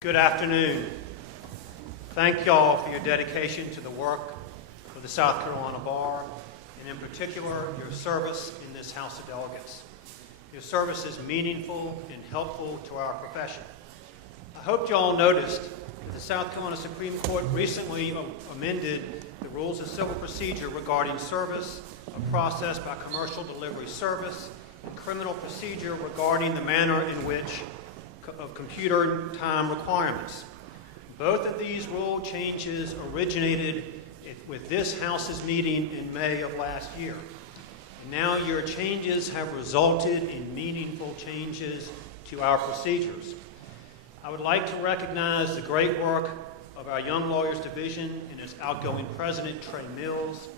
Good afternoon. Thank y'all for your dedication to the work of the South Carolina Bar, and in particular, your service in this House of Delegates. Your service is meaningful and helpful to our profession. I hope y'all noticed that the South Carolina Supreme Court recently amended the rules of civil procedure regarding service, a process by commercial delivery service, and criminal procedure regarding the manner in which of computer time requirements. Both of these rule changes originated with this House's meeting in May of last year. And now your changes have resulted in meaningful changes to our procedures. I would like to recognize the great work of our Young Lawyers Division and its outgoing president, Trey Mills.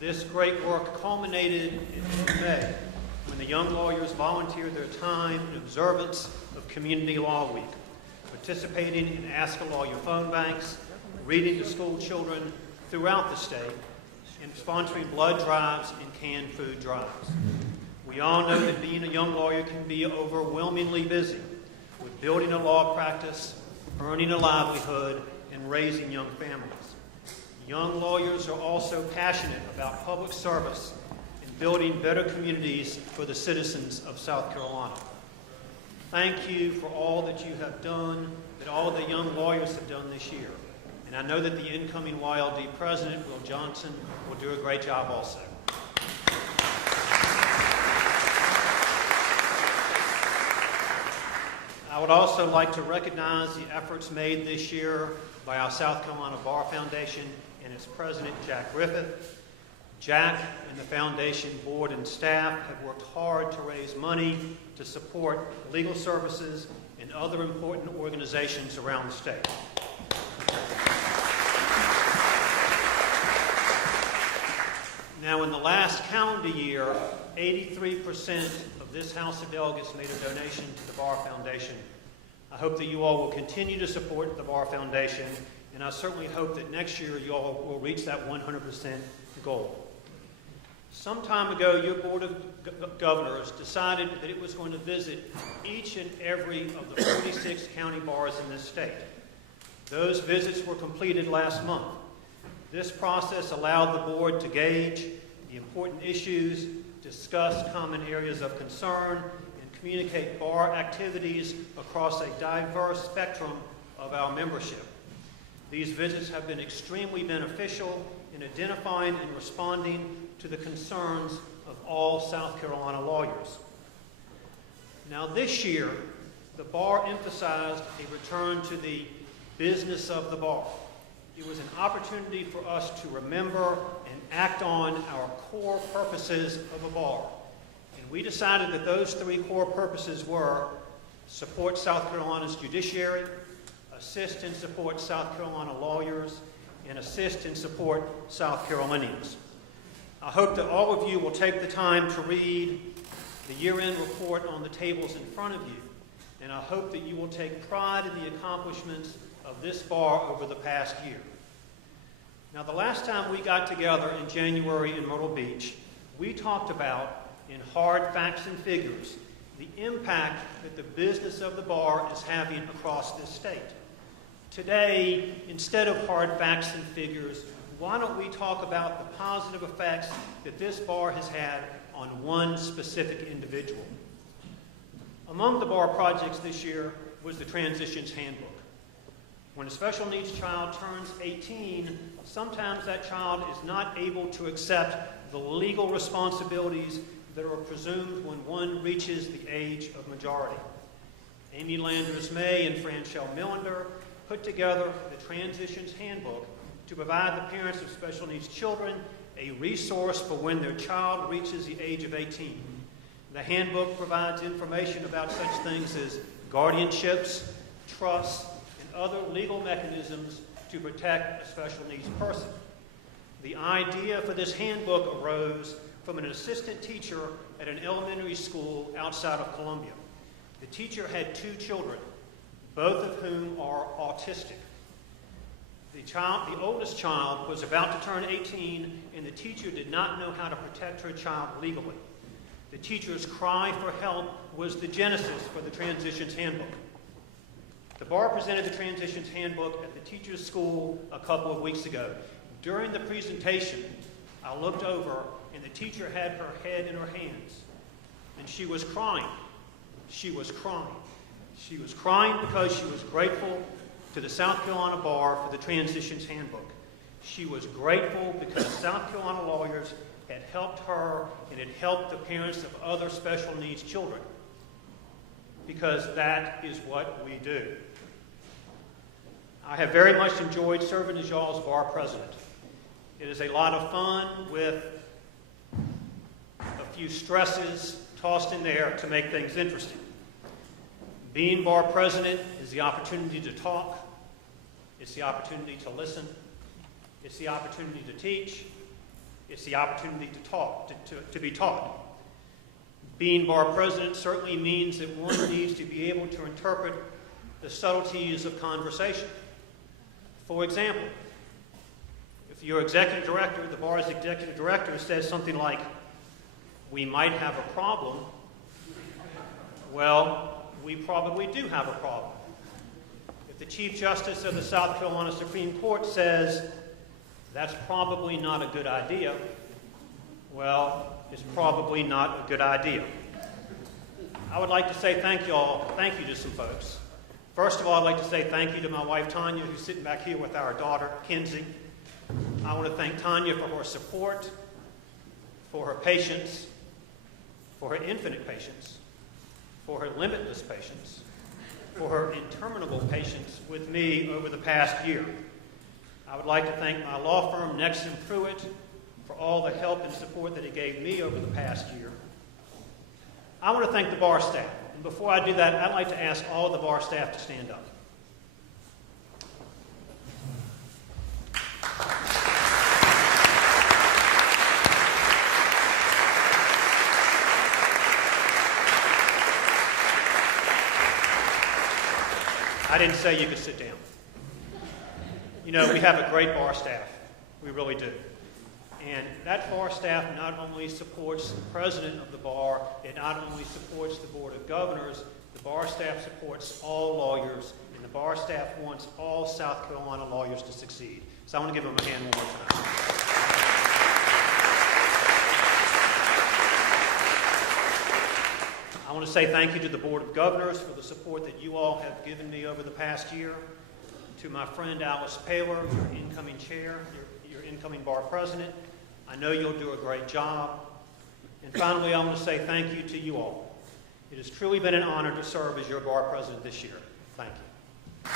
This great work culminated in May, when the young lawyers volunteered their time in observance of Community Law Week, participating in Ask a Lawyer phone banks, reading to school children throughout the state, and sponsoring blood drives and canned food drives. We all know that being a young lawyer can be overwhelmingly busy with building a law practice, earning a livelihood, and raising young families. Young lawyers are also passionate about public service and building better communities for the citizens of South Carolina. Thank you for all that you have done, that all the young lawyers have done this year. And I know that the incoming YLD president, Will Johnson, will do a great job also. I would also like to recognize the efforts made this year by our South Carolina Bar Foundation and its president, Jack Griffith. Jack and the foundation board and staff have worked hard to raise money to support legal services and other important organizations around the state. Now, in the last calendar year, 83% of this House of Delegates made a donation to the Bar Foundation. I hope that you all will continue to support the Bar Foundation, and I certainly hope that next year you all will reach that 100% goal. Some time ago, your Board of Governors decided that it was going to visit each and every of the 46 county bars in this state. Those visits were completed last month. This process allowed the board to gauge the important issues, discuss common areas of concern, and communicate bar activities across a diverse spectrum of our membership. These visits have been extremely beneficial in identifying and responding to the concerns of all South Carolina lawyers. Now this year, the bar emphasized a return to the business of the bar. It was an opportunity for us to remember and act on our core purposes of a bar. And we decided that those three core purposes were support South Carolina's judiciary, assist and support South Carolina lawyers, and assist and support South Carolinians. I hope that all of you will take the time to read the year-end report on the tables in front of you, and I hope that you will take pride in the accomplishments of this bar over the past year. Now, the last time we got together in January in Myrtle Beach, we talked about, in hard facts and figures, the impact that the business of the bar is having across this state. Today, instead of hard facts and figures, why don't we talk about the positive effects that this bar has had on one specific individual? Among the bar projects this year was the Transitions Handbook. When a special needs child turns 18, sometimes that child is not able to accept the legal responsibilities that are presumed when one reaches the age of majority. Amy Landers-May and Franchelle Millender put together the Transitions Handbook to provide the parents of special needs children a resource for when their child reaches the age of 18. The handbook provides information about such things as guardianships, trusts, and other legal mechanisms to protect a special needs person. The idea for this handbook arose from an assistant teacher at an elementary school outside of Columbia. The teacher had two children, both of whom are autistic. The oldest child was about to turn 18, and the teacher did not know how to protect her child legally. The teacher's cry for help was the genesis for the Transitions Handbook. The bar presented the Transitions Handbook at the Teachers' School a couple of weeks ago. During the presentation, I looked over and the teacher had her head in her hands, and she was crying. She was crying. She was crying because she was grateful to the South Carolina Bar for the Transitions Handbook. She was grateful because South Carolina lawyers had helped her and had helped the parents of other special needs children, because that is what we do. I have very much enjoyed serving as y'all's bar president. It is a lot of fun with a few stresses tossed in there to make things interesting. Being bar president is the opportunity to talk. It's the opportunity to listen. It's the opportunity to teach. It's the opportunity to talk, to be taught. Being bar president certainly means that one needs to be able to interpret the subtleties of conversation. For example, if your executive director, the bar's executive director, says something like, "We might have a problem," well, we probably do have a problem. If the Chief Justice of the South Carolina Supreme Court says, "That's probably not a good idea," well, it's probably not a good idea. I would like to say thank you to some folks. First of all, I'd like to say thank you to my wife, Tanya, who's sitting back here with our daughter, Kenzie. I want to thank Tanya for her support, for her patience, for her infinite patience, for her limitless patience, for her interminable patience with me over the past year. I would like to thank my law firm, Nexum Pruitt, for all the help and support that it gave me over the past year. I want to thank the bar staff. And before I do that, I'd like to ask all of the bar staff to stand up. I didn't say you could sit down. You know, we have a great bar staff. We really do. And that bar staff not only supports the president of the bar, it not only supports the Board of Governors, the bar staff supports all lawyers, and the bar staff wants all South Carolina lawyers to succeed. So I want to give them a hand one more time. I want to say thank you to the Board of Governors for the support that you all have given me over the past year. To my friend Alice Paler, your incoming chair, your incoming bar president, I know you'll do a great job. And finally, I want to say thank you to you all. It has truly been an honor to serve as your bar president this year. Thank you.